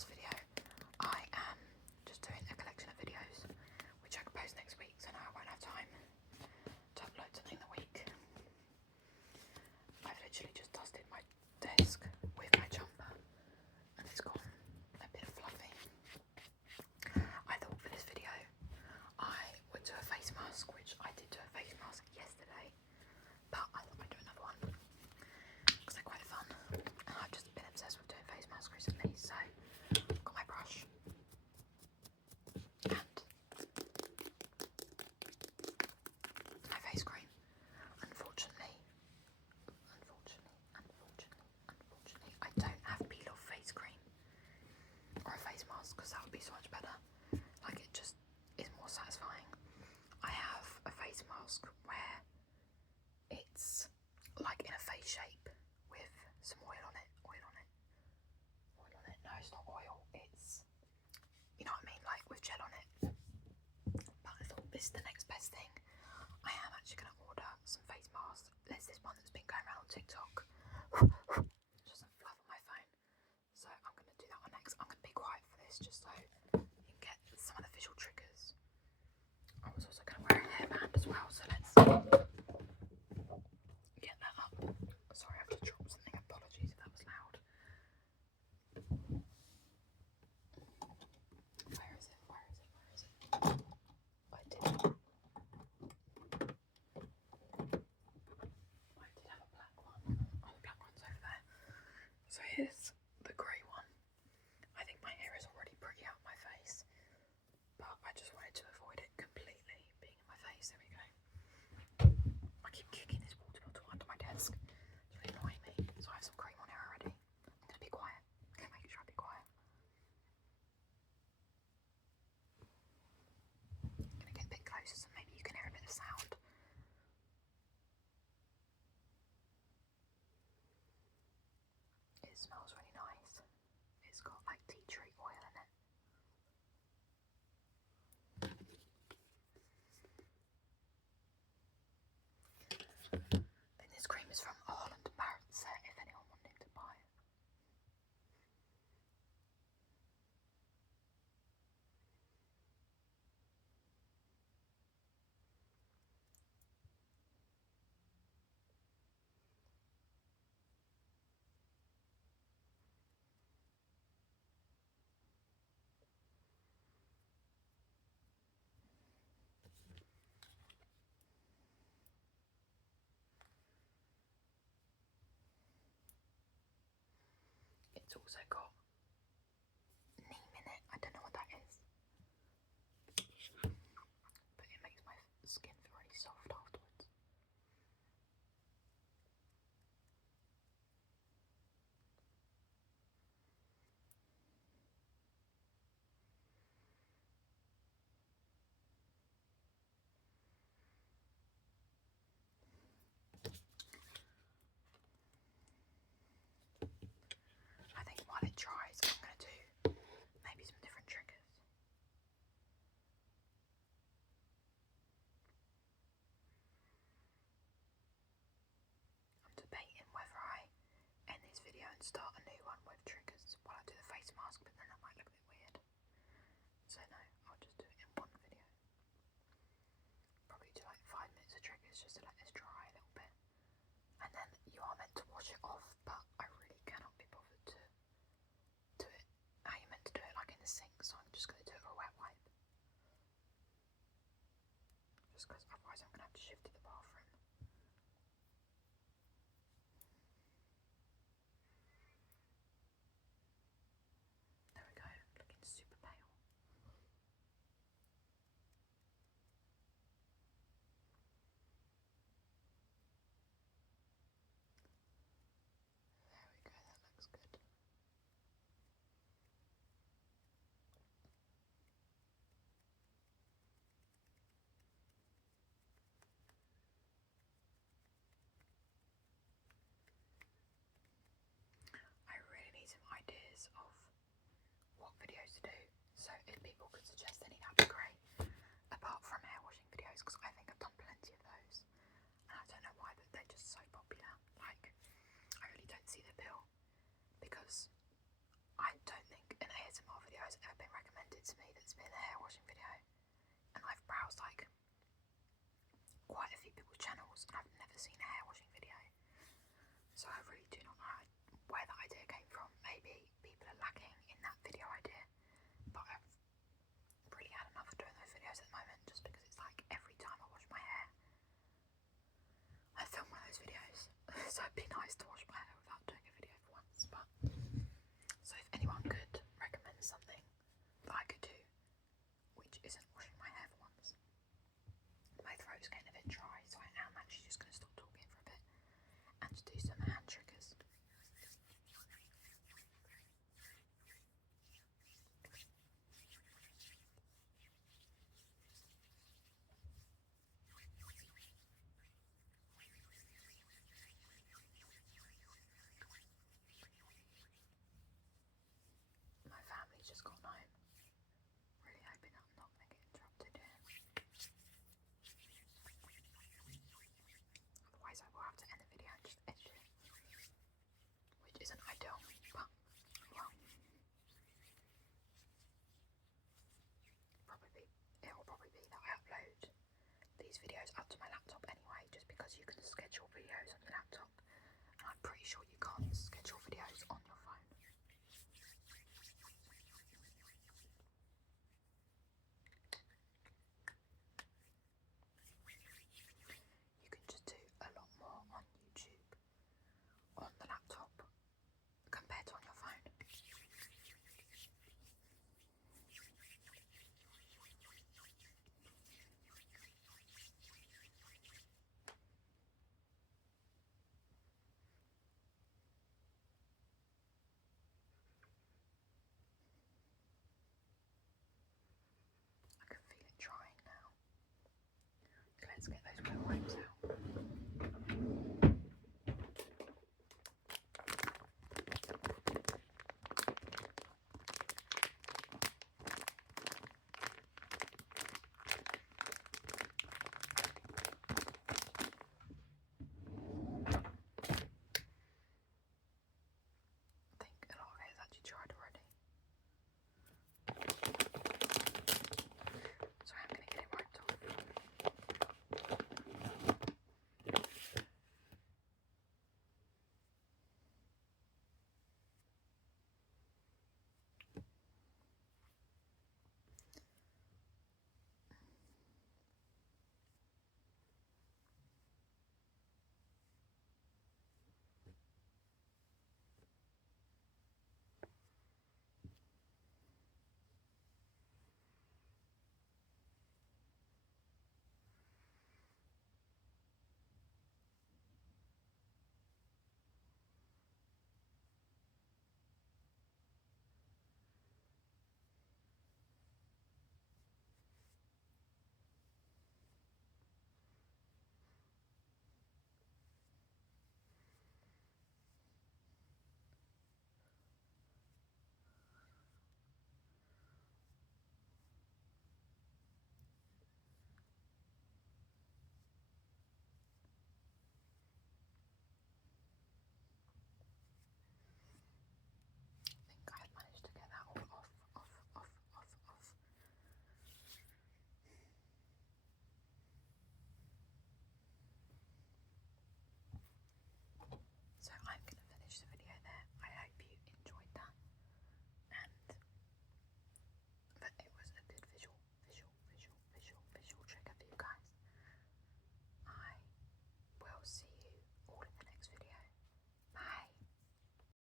last video, I am just doing a collection of videos, which I can post next week, so now I won't have time to upload something in the week. I've literally just dusted my desk with my jumper, and it's gone a bit fluffy. I thought for this video, I would do a face mask, which I did do a face mask yesterday, but I thought I'd do another one, because they're quite fun, and I've just been obsessed with doing face masks recently, so I've got my brush, and my face cream. Unfortunately, I don't have peel-off face cream, or a face mask, because that would be so much better. Like, it just is more satisfying. I have a face mask where it's like in a face shape with some oil on it. No, it's not oil, it's, you know what I mean, like with gel on it. But I thought this is the next best thing. I am actually going to order some face masks. There's this one that's been going around on TikTok. Just a fluff on my phone. So I'm going to do that one next. I'm going to be quiet for this just so you can get some of the visual triggers. I was also going to wear a hairband as well, so let's get that up. Sorry, I have to drop something. Apologies if that was loud. Where is it? I did have a black one. Oh, the black one's over there. So here's the grey one. I think my hair is already pretty out my face, but I just wanted to avoid it completely being in my face. There we go. I keep kicking this water bottle under my desk. It's really annoying me. So I have some cream on here already. I'm going to be quiet. I'm going to make sure I be quiet. I'm going to get a bit closer so maybe you can hear a bit of sound. It smells really nice. It's got like tea tree oil in it. And this cream is from Holland & Barrett set, if anyone wanted to buy it. It's also got neem in it. I don't know what that is, but it makes my skin feel really soft afterwards. I think while it dries, I'm going to do maybe some different triggers. I'm debating whether I end this video and start a new one with triggers while I do the face mask, but then that might look a bit weird. So no, I'll just do it in one video. Probably do like 5 minutes of triggers just to let this dry a little bit. And then you are meant to wash it off, but I really cannot be bothered to do it how you're meant to do it, like in the sink, so I'm just going to do it with a wet wipe. Just because otherwise I'm going to have to shift to the bathroom. There we go, looking super pale. There we go, that looks good. I really need some ideas of what videos to do, so if people could suggest any, that'd be great. Apart from hair washing videos, because I think I've done plenty of those, and I don't know why, but they're just so popular. Like, I really don't see the appeal, because I don't think an ASMR quite a few people's channels and I've never seen a hair washing video. So I really do not know where that idea came from. Maybe people are lacking in that video idea, but I've really had enough of doing those videos at the moment, just because it's like every time I wash my hair I film one of those videos. So it'd be nice to wash my hair without doing a video for once. But so if anyone could recommend something that I could do which isn't washing my hair for once. My throat's getting a bit dry, so I am actually just going to stop talking for a bit and just do some hand triggers. My family's just gone home. Really hoping I'm not going to get interrupted here. Otherwise I will have to end the video and just edit it, which isn't ideal, but well, it will probably be that I upload these videos up to my laptop anyway, just because you can schedule videos on your laptop, and I'm pretty sure you can't schedule videos on